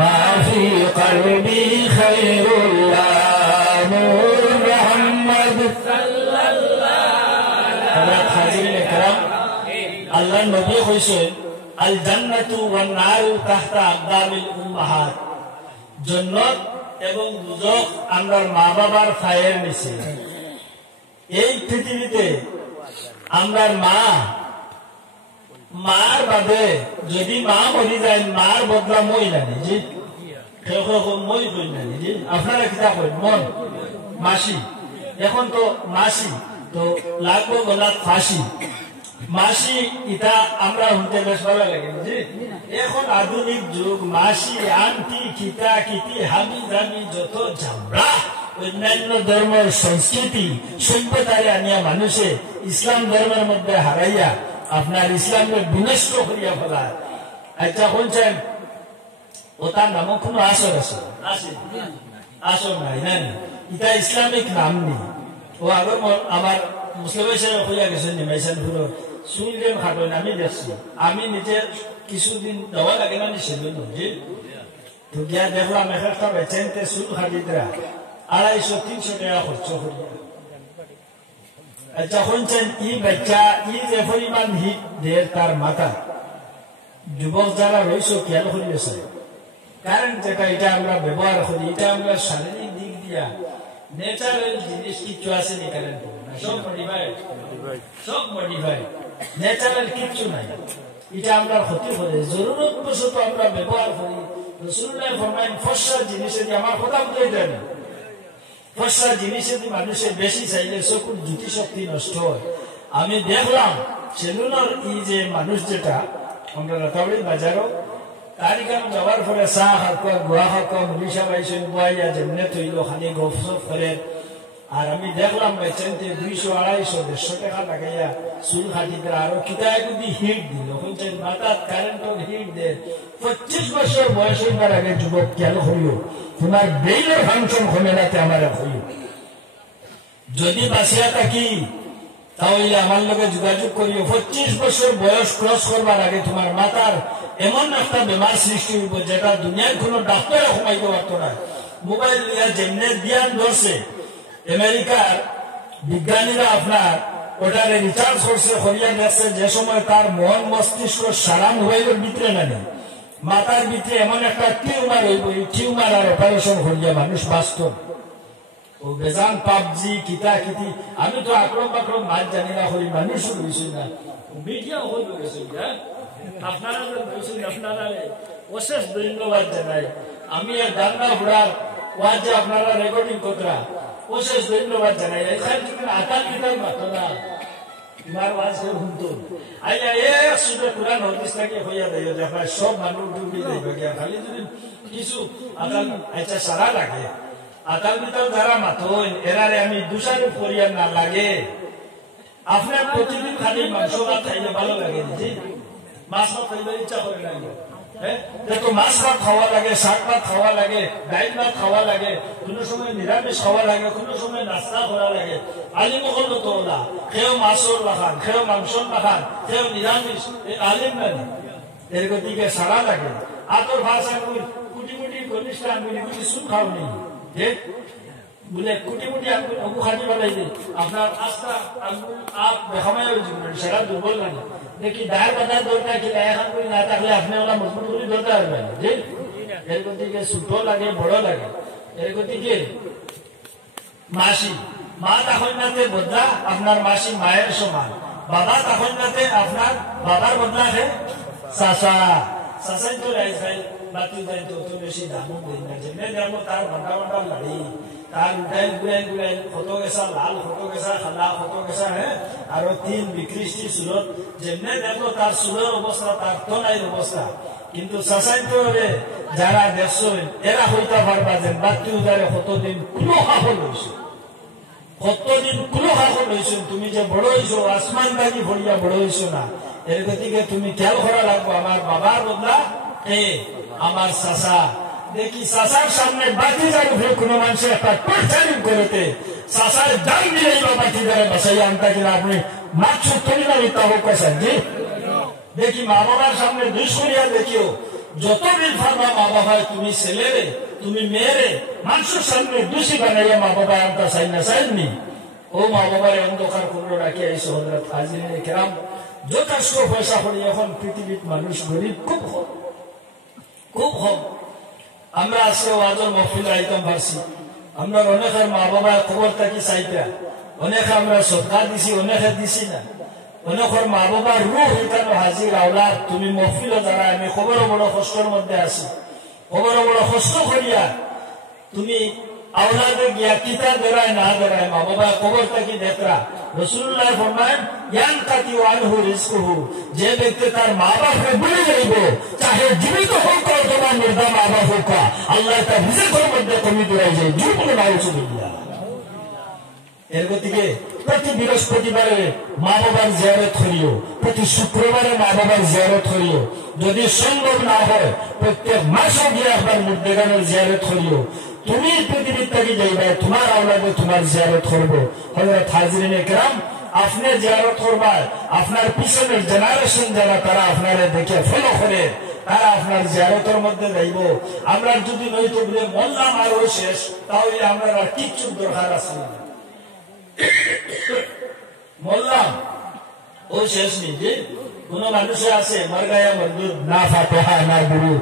ما في قلبي خير الله نور محمد صلى الله عليه وسلم الله নবী কইছেন আল জান্নাতু ওয়ান নারু তাহতা আকদামিল উম্মাহাত। জান্নাত এবং দুজক আমরার মা বাবার পায়ের নিচে। এই পৃথিবীতে আমরার মা মার বাদে যদি মা মরি যায় মার বদলা মই নানি জি মই কই নানি জি আপনারা কিতা কই মন মাসি এখন তো মাসি তো লাগবো গলাত ফাঁসি মাসি ইটা আমরা শুনতে বেশ ভালো লাগে জি এখন আধুনিক যুগ মাসি আন্টি কিতা কিতি হাবি দাবি যত ঝামড়া অন্যান্য ধর্মের সংস্কৃতি সভ্যতারে আনিয়া মানুষে ইসলাম ধর্মের মধ্যে হারাইয়া আপনার ইসলামের বিনষ্ট করিয়া ফেলা আচ্ছা শুনছেন ও তার নামও কোনো আসর আছে আসর নাই না এটা ইসলামিক নাম নেই ও আগর আমার মুসলিম হিসেবে হইয়া গেছেন নিমাইছেন পুরো শুনলেন খাটেন আমি দেখছি আমি নিজে কিছুদিন দেওয়া লাগে না নিষেধ জি তো গিয়া দেখলাম এক একটা বেচেনতে চুল খাটিতরা 250-300 টাকা খরচ করিয়া আচ্ছা শুনছেন ই বাচ্চা ই যে পরিমাণ হিট দের তার মাথা যুবক যারা রয়েছে খেয়াল করিয়েছে কারেন্ট যেটা এটা আমরা ব্যবহার করি এটা আমরা শারীরিক দিক দিয়া ন্যাচারাল জিনিস কিছু আছে নি কারেন্ট সব মডিফাইড ন্যাচারাল কিছু নাই এটা আমরা ক্ষতি করে জরুরত বশত আমরা ব্যবহার করি রাসূলুল্লাহ ফরমায়েন ফসা জিনিসে দিয়ে আমার কথা বুঝাই দেন ফসা জিনিসে দিয়ে মানুষের বেশি চাইলে চকুর জ্যোতি শক্তি নষ্ট হয় আমি দেখলাম সেলুনার এই যে মানুষ যেটা আমরা রাতাবড়ি বাজারও তারিখান যাওয়ার পরে চাহ খাওয়া গুয়া খাওয়া মুড়িসা পাইছেন গুয়াইয়া যেমনে তৈল খানি গপসপ করে আর আমি দেখলাম বেচেনতে 200-250-150 টাকা লাগাইয়া চুল খাটিতে আরো কিতায় যদি হিট দিল শুনছেন মাথার কারেন্টর হিট দেয় 25 বছর বয়স হইবার আগে যুবক খেয়াল করিও তোমার ব্রেইনের ফাংশন কমে নাতে আমার হইও যদি বাঁচিয়া থাকি তাহলে আমার লগে যোগাযোগ করিও 25 বছর বয়স ক্রস করবার আগে তোমার মাথার এমন একটা বেমার সৃষ্টি হইব যেটা দুনিয়ার কোনো ডাক্তারে কমাইতে পারত না মোবাইল নিয়ে যেমনে ধ্যান ধরছে আমেরিকার বিজ্ঞানীরা আপনার ওটারে রিচার্জ করছে করিয়া দেখছে যে সময় তার মন মস্তিষ্ক সারা মোবাইলের ভিতরে নানে মাথার ভিতরে এমন একটা টিউমার হইব এই টিউমার আর অপারেশন করিয়া মানুষ বাস্তব ও বেজান পাবজি কিতা কিতি আমি তো আক্রম বাক্রম মাছ জানি না করি মানুষও রয়েছে না মিডিয়া হইব গেছে আপনারা বলছেন আপনারা অশেষ ধন্যবাদ জানাই আমি আর জানা ঘোড়ার ওয়াজ যে আপনারা রেকর্ডিং করা অশেষ ধন্যবাদ জানাই এখানে আকাল কিতাব মাতো না তোমার ওয়াজ করে শুনতো আইয়া এক সুন্দর কোরআন হদিস থেকে হইয়া দেয় দেখা সব মানুষ ডুবি যাইবে খালি যদি কিছু আকাল আচ্ছা সারা লাগে আকাল কিতাব যারা মাতো এরারে আমি দুসারে পরিয়ার না লাগে আপনার প্রতিদিন খালি মাংস ভাত খাইলে ভালো লাগে জি মাছ ভাত খাইবার ইচ্ছা করে না দেখো মাছ ভাত খাওয়া লাগে শাক ভাত খাওয়া লাগে ডাইল ভাত খাওয়া লাগে কোনো সময় নিরামিষ খাওয়া লাগে কোনো সময় নাস্তা করা লাগে আলিম হল তো ওলা কেউ মাছর বাখান কেউ মাংসর বাখান কেউ নিরামিষ আলিম নাই এর গতিকে সারা লাগে আতর ভাষা কুটি কুটি ঘনিষ্ঠ আঙ্গুলি কিছু খাও নেই বলে কুটি কুটি আঙ্গুল খাটি পেলাই দিই আপনার আস্থা আঙ্গুল আপ দেখামাই সেটা দুর্বল লাগে দেখি দাঁড় বাঁধার দরকার কিনা এখন করে না থাকলে আপনি ওরা মজবুত করে দরকার হবে এর গতিকে ছোট লাগে বড় লাগে এর গতিকে মাসি মা তখন নাতে বদলা আপনার মাসি মায়ের সমান বাবা তখন নাতে আপনার বাবার বদলা হে চাষা চাষাই তো যাই বাকি যাই তো বেশি দামও দিই না যেমনি দামও তার ঘন্টা ঘন্টা লাড়ি তার উঠাই গুড়াই কত গেছা লাল কত গেছা খালা কত গেছা আর 3 বিকৃষ্টি চুলত যেমনে দেখো তার চুলের অবস্থা তার তনাইর অবস্থা কিন্তু চাচাইতে যারা দেখছেন এরা হইতে পারবা যে বাকি উদারে কতদিন কোনো সাফল হয়েছে কতদিন কোনো সাফল হয়েছে তুমি যে বড় হয়েছো আসমান বাগি ভরিয়া বড় হয়েছো না এর গতিকে তুমি খেয়াল করা লাগবো আমার বাবার বদলা আমার চাচা দেখি চাচার সামনে বাতি যার উপরে কোনো মানুষের একটা টর্চারিং করতে চাচার দাম দিলেই বা বাতি দ্বারা বাসাই আনতা কিনা আপনি মাত্র তৈরি না মিথ্যা হোক জি দেখি মা বাবার সামনে দুষ্করিয়া দেখিও যত বিল ফার্মা মা বাবা তুমি ছেলেরে তুমি মেয়েরে মানুষের সামনে দোষী বানাইয়া মা বাবা আনতা চাই না চাইনি ও মা বাবার অন্ধকার করলো রাখি আইসো হজরত হাজিরিনে কেরাম যথেষ্ট পয়সা করে এখন পৃথিবীর মানুষ গরিব খুব কম আমরা আজকে ওয়াজের মহফিল আইতাম পারছি আমরা অনেকের মা বাবার খবর থাকি চাইতা অনেকে আমরা সরকার দিছি অনেকে দিছি না অনেকর মা বাবার রূহ এখানে হাজির আওলাদ তুমি মহফিল যারা আমি খবর বড় কষ্টের মধ্যে আছি খবর বড় কষ্ট করিয়া তুমি আওলাদে গিয়া কিতা দেরায় না দেরায় মা বাবা কবর থেকে দেখরা রাসূলুল্লাহ ফরমান ইয়ান কাতি ওয়ানহু রিজকুহু যে ব্যক্তি তার মা বাপকে ভুলে যাইব চাহে জীবিত হোক অথবা মুর্দা মা বাপ হোক আল্লাহ তার রিজকের মধ্যে কমি দূরাই যায় জীবন নাউজুবিল্লাহ। এর গতিকে প্রতি বৃহস্পতিবারে মা বাবার জিয়ারত করিও, প্রতি শুক্রবারে মা বাবার জিয়ারত করিও, যদি সম্ভব না হয় প্রত্যেক মাসে গিয়ে আপনার মুর্দেগানের জিয়ারত করিও। তুমি পৃথিবীর থেকে যাইবে তোমার আওলাদে তোমার জিয়ারত করবো। হযরত হাজিরিন ইকরাম আপনি জিয়ারত করবার আপনার পিছনের জেনারেশন যারা তারা আপনারা দেখে ফলো করে তারা আপনার জিয়ারতের মধ্যে যাইব। আমরা যদি নয়তো বলে মরলাম আর ওই শেষ তাহলে আমরা কিচ্ছু দরকার আছে না, বললাম ও শেষ নিজে কোন মানুষে আছে মরগায়া মজদুর না ফাতেহা না দুরুদ,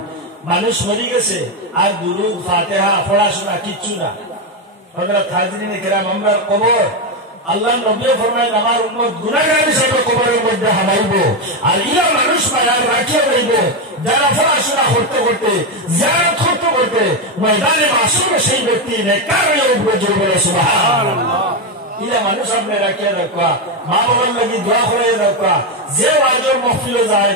মানুষ মরি গেছে আর দুরুদ ফাতেহা পড়াশোনা কিচ্ছু না। হযরত হাজিরিন ইকরাম আমরা কবর আল্লাহ নবী ফরমায়েন আমার উম্মত গুনাহগার হিসেবে কবরের মধ্যে হামাইব আর ইলা মানুষ মায়ার রাখিয়া রইব যারা পড়াশোনা করতে করতে জিয়ারত করতে করতে ময়দানে মাসুর সেই ব্যক্তি নেককার হয়ে উঠবে জোরে সুবহানাল্লাহ। ইলা মানুষ আপনি রাখিয়া রাখবা মা বাবার লাগি দোয়া করে রাখবা যে ওয়াজের মাহফিলে যায়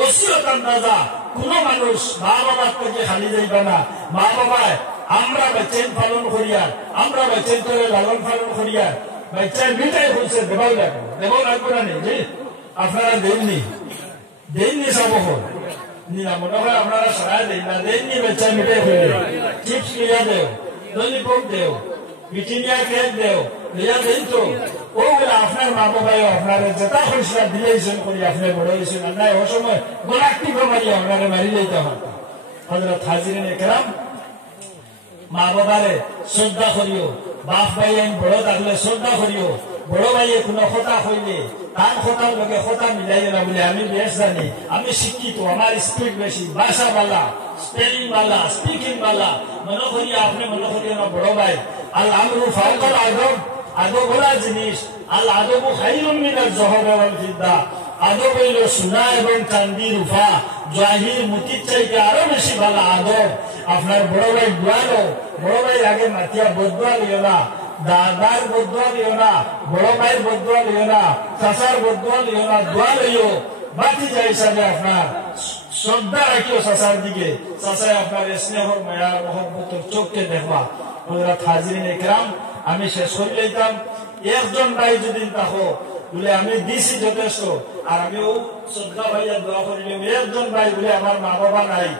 ওসিয়ত আন্দাজা কোন মানুষ মা বাবার থেকে খালি যাইবা না। মা বাবায় আমরা বাচ্চান পালন করিয়া আমরা বাচ্চান করে লালন পালন করিয়া বাচ্চা মিটাই হয়েছে দেবাও লাগবে না নেই আপনারা দেননি সব নিরা মনে হয় আপনারা সরাই দেন না দেননি বাচ্চা মিটাই হইলে চিপস কিনা দেও ললিপপ দেও বিটিনিয়া কেক দেও লিয়া দেন তো ওগুলা আপনার মা বাবাই আপনার যেটা হয়েছিল দিলেছেন করি আপনি বড় হয়েছেন নাই ও সময় গোলাক্তি মারি আপনারা মারি লইতে পারতাম। হযরত হাজিরিন ইকরাম মা বাবারে শ্রদ্ধা করিও, বাপ ভাই আমি বড় থাকলে শ্রদ্ধা করিও, বড় ভাইয়ে কোনো কথা হইলে তার কথার লগে কথা মিলাই না বলে আমি বেশ জানি আমি শিক্ষিত আমার স্পিড বেশি ভাষা বালা স্পেলিং বালা স্পিকিং বালা মনে করি আপনি মনে করি আমার বড় ভাই আল আমরু ফাওকাল আদব আদব বলা জিনিস আল আদবু খায়রুম মিনাল যহর ওয়াল ফিদ্দা আদব হইল সোনা এবং চাঁদি রূপা জাহির মুতির চাইতে আরো বেশি ভালো আদব। আপনার বড় ভাই দোয়ালো বড় ভাই আগে মাতিয়া বদুয়া লিও না, দাদার বদুয়া লিও না, বড় ভাইয়ের বদুয়া লিও না, চাচার বদুয়া লিও না, দোয়া লইও বাতিজা হিসাবে আপনার শ্রদ্ধা রাখিও চাচার দিকে, চাচাই আপনার স্নেহর মায়ার মহব্বতের চোখকে দেখবা। হযরত হাজিরিন ইকরাম আমি শেষ করে লইতাম একজন ভাই যদি থাকো বলে আমি দিছি যথেষ্ট আর আমিও শ্রদ্ধা ভাইয়া দোয়া করিলে একজন ভাই বলে আমার মা বাবা নাই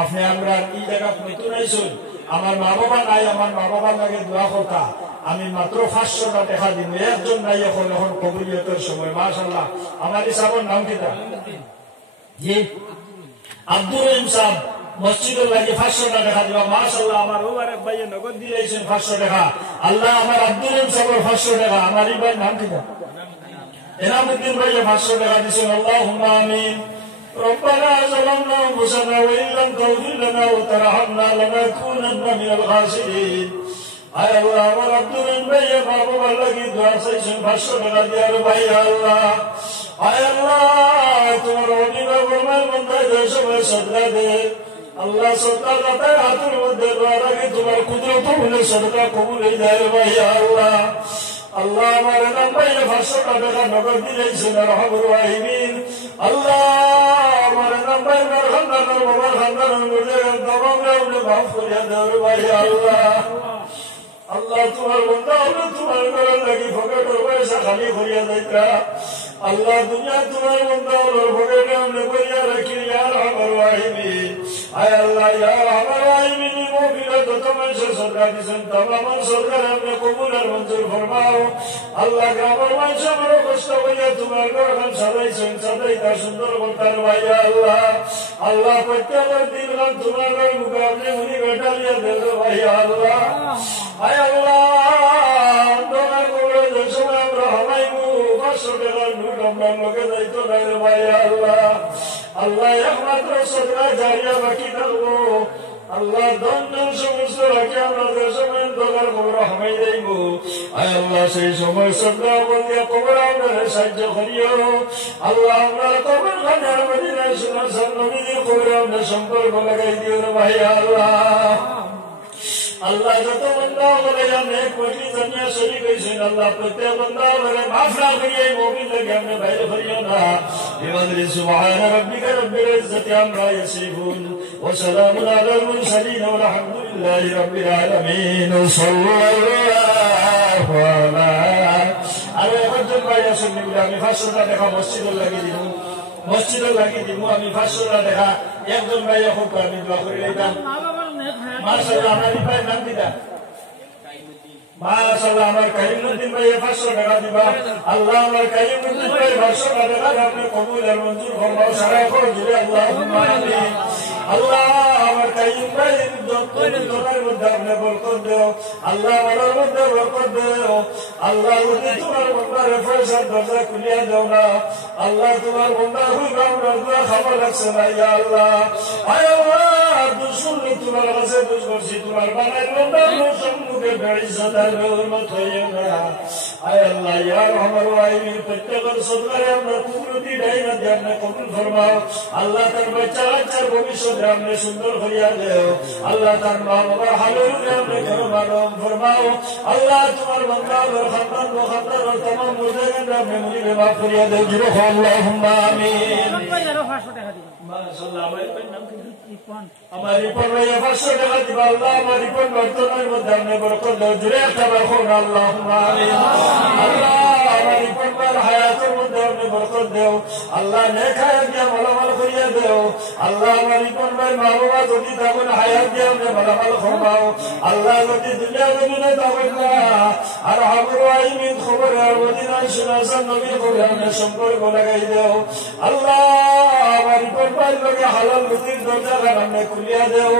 আপনি আমরা এই জায়গা নতুন আইসুন আমার মা বাবা নাই আমার মা বাবার লাগে দোয়া কথা আমি মাত্র 500 টাকা দেখা দিব একজন নাই এখন এখন কবুলিয়তের সময় মাশাআল্লাহ। আমার হিসাবের নাম কিটা জি আব্দুর রহিম সাহেব মসজিদের লাগে 500 টাকা দেখা দিবা মাশাআল্লাহ। আমার ওবারে ভাইয়ে নগদ দিয়েছেন 500 টাকা আল্লাহ আমার আব্দুর রহিম সাহেবের 500 টাকা আমার এই ভাই নাম কিটা এনামুদ্দিন ভাইয়া 500 টাকা দিয়েছেন আল্লাহুম্মা আমিন। ربنا ظلمنا أنفسنا وإن لم تغفر لنا وترحمنا لنكونن من الخاسرين। আয় আল্লাহ আমার আব্দুল ভাইয়া মা বাবার লাগি দোয়া চাইছেন 500 টাকা দিয়ার ভাই আল্লাহ। আয় আল্লাহ তোমার অভিভাবক মায়ের মন্দায় সময় সদকা দে আল্লাহ সদকা দাতার হাতের মধ্যে দোয়া রাখি তোমার কুদরত বলে সদকা কবুল হয়ে যায় ভাই আল্লাহ। আল্লাহ আমার নাম ভাইয়া 500 টাকা নগদ দিয়েছেন রহমুর রাহিমিন। আল্লাহ আমার নাম ভাই খানদানের বাবার খানদানের মধ্যে দমামরা উঠে মাফ করিয়া দেওয়ার ভাই আল্লাহ। আল্লাহ তোমার বন্ধা হলো তোমার ঘরের লাগি ফকেটের পয়সা খালি করিয়া যাইতা আল্লাহ দুনিয়া তোমার বন্ধা হলো ফকেটে আমরা করিয়া রাখি ইয়া রহমান রাহিমিন। আয় আল্লাহ ইয়া রহমান রাহিমিন মুফিলা যত মানুষের সরকার দিয়েছেন তামাম সরকার আমরা কবুল আর মঞ্জুর ফরমাও। আল্লাহ গ্রামের মানুষ আমরা কষ্ট হইয়া তোমার ঘর এখন সাজাইছেন সাজাই তার সুন্দর করতার ভাইয়া আল্লাহ। আল্লাহ প্রত্যেকের দিন তোমার ঘর মুখে আপনি মুনি বেটালিয়া দেব ভাইয়া আল্লাহ। আয় আল্লাহ তোমার কবরে যে সময় আমরা হামাইবো 500 টাকার নোট আপনার লোকে দায়িত্ব নাই ভাইয়া আল্লাহ। আল্লাহ একমাত্র সদকা জারিয়া বাকি থাকবো আল্লাহ ধন্য সমস্ত রাখি আমাদের সময় দোকার খবর হামাই দেব আয় আল্লাহ সেই সময় শ্রদ্ধা বন্দিয়া খবর আমাদের সাহায্য করিও আল্লাহ আমরা খবর খানের মদিনায় শোনা সব নবীদের খবর আমাদের সম্পর্ক লাগাই দিও রে ভাই আল্লাহ আল্লাহ যত বন্ধা বলে অনেক কোটি দুনিয়া শরীক হয়েছেন আল্লাহ প্রত্যেক বন্ধা বলে মাফ না করিয়ে মুমিন লাগে আমরা বাইরে করিও না বিমাদ্রি সুবহান রাব্বিকা রব্বিল ইজ্জাতি আম্মা ইয়াসিফুন ওয়া সালামুন আলাল মুরসালিন ওয়ালহামদুলিল্লাহি রাব্বিল আলামিন সাল্লাল্লাহু আরে একজন ভাই আসেন আমি 500 টাকা দেখা মসজিদে লাগিয়ে দিব আমি 500 টাকা দেখা একজন ভাই এখন আমি দোয়া করে দিলাম মাশাআল্লাহ আমার ভাই নাম দিদা মাশাআল্লাহ আমার কাইমুদ্দিন ভাই 500 টাকা দিবা আল্লাহ আমার কাইমুদ্দিন ভাই 500 টাকা আপনি কবুল আর মঞ্জুর ফরমাও সারা করে দিলে আল্লাহুম্মা আমিন আল্লাহ আমার কাইম ভাই যত দোকানের মধ্যে আপনি বরকত দাও আল্লাহ আমার মধ্যে বরকত দাও আল্লাহ যদি তোমার বন্দার পয়সা দরজা খুলিয়া দাও না আল্লাহ তোমার বন্দার হুকুম রাজা খবর রাখছে না ইয়া আল্লাহ আয় আল্লাহ দুশমন তোমার কাছে দুশ করছি তোমার বানাই বন্দার সম্মুখে বেইজ্জত রহমত হইও না আয় আল্লাহ ইয়া রহমান রাহিম প্রত্যেকের সদকারে আমরা কুদরতি দাইনা জান্নাত কবুল ফরমাও আল্লাহ তার বাচ্চার ভবিষ্যৎ আপনি সুন্দর করিয়া দেও আল্লাহ তার মা বাবার হালুল আপনি করমালম ফরমাও আল্লাহ তোমার বান্দার খানদান ও খানদানের तमाम মুর্দাগান আপনি মুনিবে মাফ করিয়া দেও জিরো আল্লাহুম্মা আমিন মাশাআল্লাহ আমার রিপন ভাই 500 টাকা দিবা আল্লাহ আমার রিপন বর্তমানের মধ্যে আপনি বরকত দাও জুড়ে একটা রাখুন আল্লাহুম্মা আমিন আল্লাহ আমার রিপন ভাই হায়াতের মধ্যে আপনি বরকত দাও আল্লাহ নেক হায়াত দিয়া মালামাল করিয়া দাও আল্লাহ আমার রিপন ভাই মা বাবা যদি তখন হায়াত দিয়া আপনি মালামাল ফরমাও আল্লাহ যদি দুনিয়া জমিনে তখন না আর হাবুর আইমিন খবর আর মদিনায় শুনাছেন নবীর খবর আপনি সম্পর্ক লাগাই দাও আল্লাহ আমার রিপন ভাই লগে হালাল রুজির দরজা আপনি খুলিয়া দেও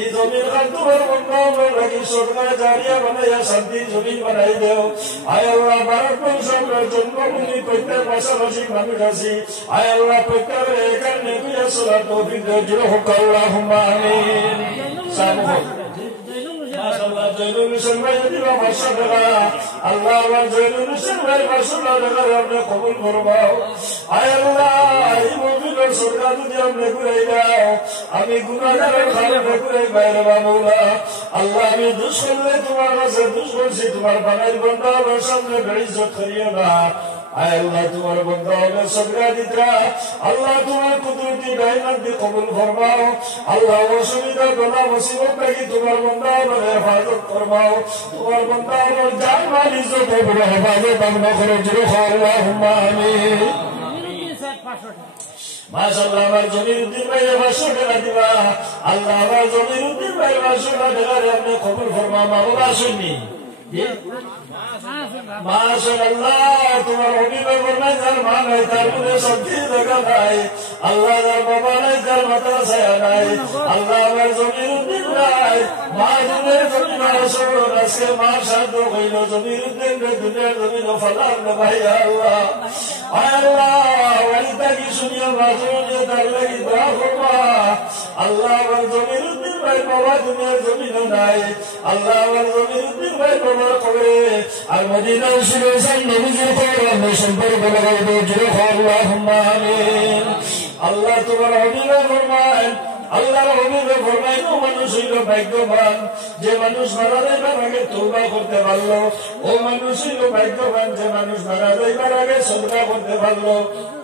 এই জমির খান তোমার বন্ধ লাগি সরকার জারিয়া বানাইয়া শান্তি জমিন বানাই দেও আয় আল্লাহ ভারতবর্ষের জন্মভূমি প্রত্যেক পাশাপাশি মানুষ আছি আয় আল্লাহ প্রত্যেকের এখানে বিয়া সলার তৌফিক দাও জিরো হোক আল্লাহুম্মা আমিন মাশাআল্লাহ জয়নুল হোসেন ভাই দিবা 500 টাকা আল্লাহ আমার জয়নুল হোসেন ভাই 500 টাকা আপনি কবুল ফরমাও আয় আল্লাহ এই মুমিনের সরকার যদি আপনি ঘুরাই দাও আমি গুনাহগারের খালে ঘুরাই বাইরে মাওলা আল্লাহ আমি দুশ করলে তোমার কাছে দুশ করছি তোমার বানাই বান্দা আমার সামনে বেইজ্জত করিও না আয় আল্লাহ তোমার বন্ধা হবে সদকা দিতরা আল্লাহ তোমার কুদরতি রহমত দিয়ে কবুল ফরমাও আল্লাহ অসুবিধা বলা মুসিবত থেকে তোমার বন্ধা হবে হেফাজত ফরমাও তোমার বন্ধা হবে জান মাল ইজ্জত হবে হেফাজত আপনি করে জিরো আল্লাহুম্মা আমিন মাশাআল্লাহ আমার জমিরউদ্দিন ভাই 500 টাকা দিবা আল্লাহ আমার জমিরউদ্দিন ভাই 500 টাকা আপনি কবুল ফরমাও মা বাবা শুনি মাশাআল্লাহ তোমার হবিবে বললেন যার মা নাই তার মনে শক্তি দেখা নাই আল্লাহ যার বাবা নাই তার মাথা ছায়া নাই আল্লাহ আমার জমিরউদ্দিন নাই মা দুনিয়ার জমিন আসর আজকে মা সাধ্য হইল জমিরউদ্দিন দুনিয়ার জমিন ফালার না ভাই আল্লাহ আল্লাহ ওয়াইদা কি শুনিয়া বাজুনে তার লাগি দোয়া করবা আল্লাহ আমার জমিরউদ্দিন ভাই বাবা দুনিয়ার জমিন নাই আল্লাহ আমার জমিরউদ্দিন ভাই বাবা কবরে আর মদিনায় শুনেছেন নবীজির খবর আপনি সম্পর্ক লাগাই দেও জিরো আল্লাহুম্মা আমিন আল্লাহ তোমার হবিবে ফরমায় আল্লাহর হবিবে ফরমায় ও মানুষ হইল ভাগ্যবান যে মানুষ মারা যাইবার আগে তওবা করতে পারলো ও মানুষ হইল ভাগ্যবান যে মানুষ মারা যাইবার আগে সদকা করতে পারলো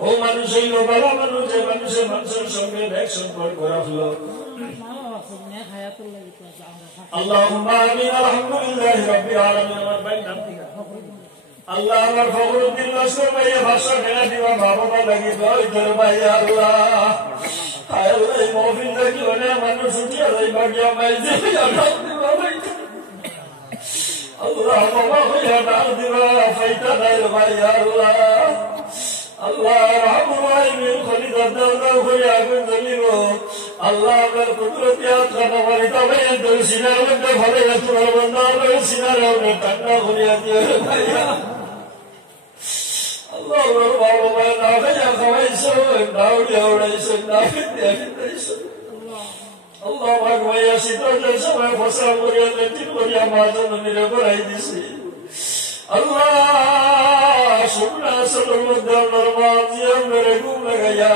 ও মানুষ হইল ভালো মানুষ যে মানুষের সঙ্গে নেক সম্পর্ক রাখলো আল্লাহুম্মা আমিন আলহামদুলিল্লাহি রাব্বিল আলামিন আমার ভাই নাম ঠিক আল্লাহ আমার ফখরুদ্দিন লস্কর ভাই 500 টাকা দিবা মা বাবা লাগি দই তোর ভাই আল্লাহ আয় আল্লাহ এই মহফিল দেখি অনেক মানুষ উঠিয়া যাই বাগিয়া ভাই যে আল্লাহ ভাই আল্লাহ বাবা হইয়া ডাক দিবা ফাইতা নাই ভাই আল্লাহ আল্লাহ রাহমুর রাহিম খলিদা দাও হইয়া আগুন জ্বলিব আল্লাহ আমার কুদরতি হাত কাটা মারি তবে তোর সিনার মধ্যে ভরে তোমার বন্ধা হবে সিনার হবে ঠান্ডা করিয়া দিয়ে আল্লাহ আমার বাবা ভাই না খাইয়া খাওয়াইছো না উড়িয়া উড়াইছো না ফিরতে ফিরতেছো আল্লাহ ভাগবাইয়া শীতের সময় ফসল করিয়া লেটিন করিয়া মা জননীরে করাই দিছি আল্লাহ শুকনা আসলের মধ্যে আপনার মা জিয়া মেরে ঘুম লাগাইয়া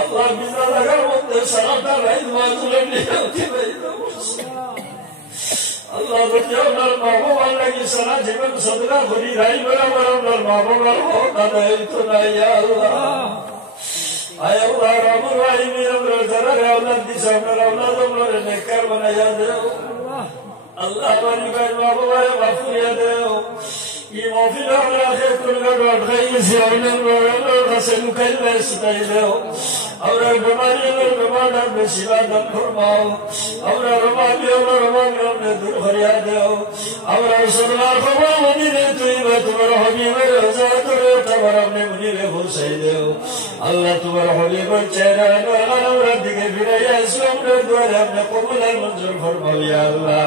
আল্লাহ বিনা লাগার মধ্যে সারাটা রাইত মা তুলে নিয়ে আল্লাহ যদি আপনার মা বাবার লাগি সারা জীবন সদকা করি রাই বরাবর আপনার মা বাবার হোক আদায় তো নাই আল্লাহ আয় আল্লাহ রামুর রাহিমি আমরা যারা আওলাদ দিছে আপনার আওলাদ আমরা নেককার বানাইয়া দেও আল্লাহ আমার ভাই মা বাবার মাফ করিয়া দেও এই মহফিলে আমরা আখের কুলগা ডট খাইয়েছি আপনার কাছে লুকাইলে সুতাই দেও আমরা বেমারি বেমার বেশি দান ফরমাও আমরা রমাবি রমাগ্রামে দূর করিয়া দেও আমরা সরকার খবর মনিরে তুই তোমার হবিবের রোজা করে তোমার আপনি মনিরে হোসাই দেও আল্লাহ তোমার হবিবের চেহারা আমরা দিকে ফিরাইয়া ইসলামের দ্বারে আপনি কবুল আর মঞ্জুর ফরমাও ইয়া আল্লাহ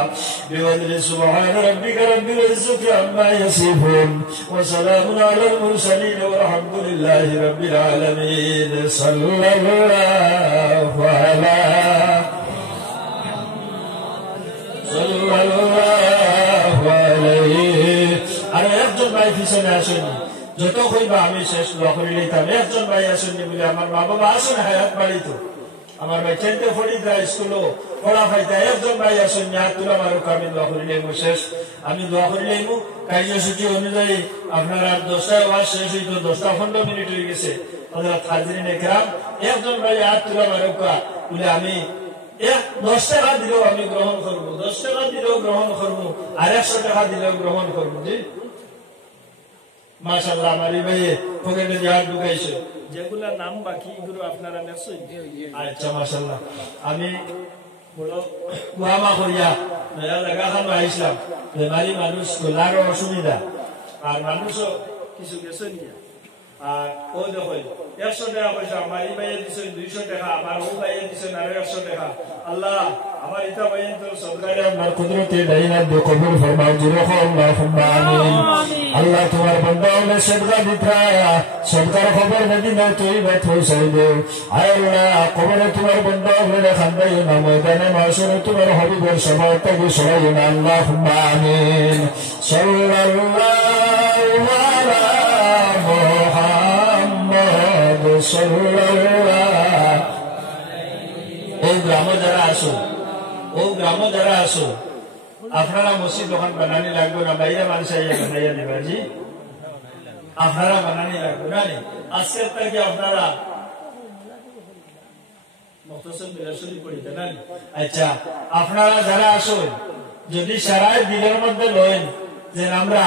বিওয়াজহি সুবহান রাব্বিকা রাব্বিল ইজ্জতি আম্মা ইয়াসিফুন ওয়া সালামুন আলাল মুরসালিন ওয়ালহামদুলিল্লাহি রাব্বিল আলামিন সাল্লাল্লাহু আলাইহি আর একজন ভাই পিছনে আসেনি যত কইবা আমি শেষ দোয়া করে লইতাম একজন ভাই আসেনি বলে আমার মা বাবা আসেন হায়াত বাড়ি তো আমার ভাই চেনতে ফড়ি যায় স্কুলও পড়া পাইতা একজন ভাই আসেন হাত তুলা মারো আমি দোয়া করে লইব শেষ আমি দোয়া করে লইব কার্যসূচি অনুযায়ী আপনারা 10টায় ওয়াজ শেষ হইতো 10-15 মিনিট হয়ে গেছে হযরত হাজিরিন একরাম একজন ভাই হাত তুলা মারো বলে আমি 10 টাকা দিলেও আমি গ্রহণ করবো 10 টাকা দিলেও গ্রহণ করবো আর 100 টাকা দিলেও গ্রহণ করবো জি মাশাআল্লাহ আমার ভাই পকেটে হাত ঢুকাইছে যেগুলা নাম বাকি গুরু আপনারা নেছই আচ্ছা মাশাআল্লাহ আমি বড় গুয়ামা করিয়া নয়া লাগা খান আইছিলাম বেমারি মানুষ গোলার অসুবিধা আর মানুষও কিছু গেছে নিয়া আর ও দেখো 100 টাকা পয়সা আমার ভাইয়ে দিছে 200 টাকা আমার ও ভাইয়ে দিছে 100 টাকা আল্লাহ আমার ইতা ভাইয়ে তো সরকারে আমার কুদরতে দাইনাত দে কবুল ফরমাও জিরো আল্লাহুম্মা আমিন আল্লাহ তোমার বান্দা হলে সদকা দিতা সদকার খবর মদিনা তৈবা পৌঁছাই দে আয় আল্লাহ কবরে তোমার বান্দা হলে খান্দাই না ময়দানে মাশরে তোমার হাবিবের সমাজটাকে সরাই না আল্লাহুম্মা আমিন সাল্লাল্লাহু আলা মুহাম্মদ সাল্লাল্লাহু ও গ্রামে যারা আসো আপনারা মসজিদ দোকান বানানি লাগবে না বাইরে মানুষ আইয়া বানাইয়া দেবা জি আপনারা বানানি লাগবে না আজকের থেকে আপনারা আচ্ছা আপনারা যারা আসো যদি সারাই দিনের মধ্যে লয়েন যে আমরা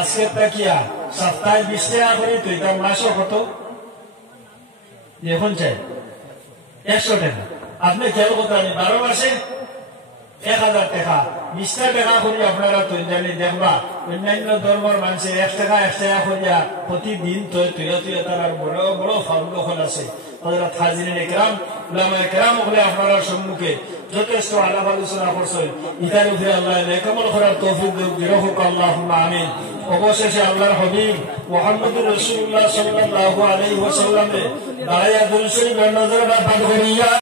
আজকের তাকিয়া সপ্তাহে 20 টাকা করি তো এটা মাসও কত এখন চাই 100 টাকা আপনি খেয়াল করতে 12 মাসে 1000 টাকা 20 টাকা করে আপনারা তো জানি দেখবা অন্যান্য ধর্মের মানুষের 1 টাকা করিয়া প্রতিদিন তো তার বড় বড় ফাউন্ডেশন আছে হযরত হাজিরিন একরাম উলামা একরাম হলে আপনারা সম্মুখে যথেষ্ট আলাপ আলোচনা করছেন ইতার উপরে আল্লাহ নেকামল করার তৌফিক দিরহুক আল্লাহুম্মা আমিন অবশেষে আল্লাহর হাবিব মুহাম্মদুর রাসূলুল্লাহ সাল্লাল্লাহু আলাইহি ওয়াসাল্লামে দাঁড়াইয়া দুরূদ শরীফ নজরটা পাঠ করিয়া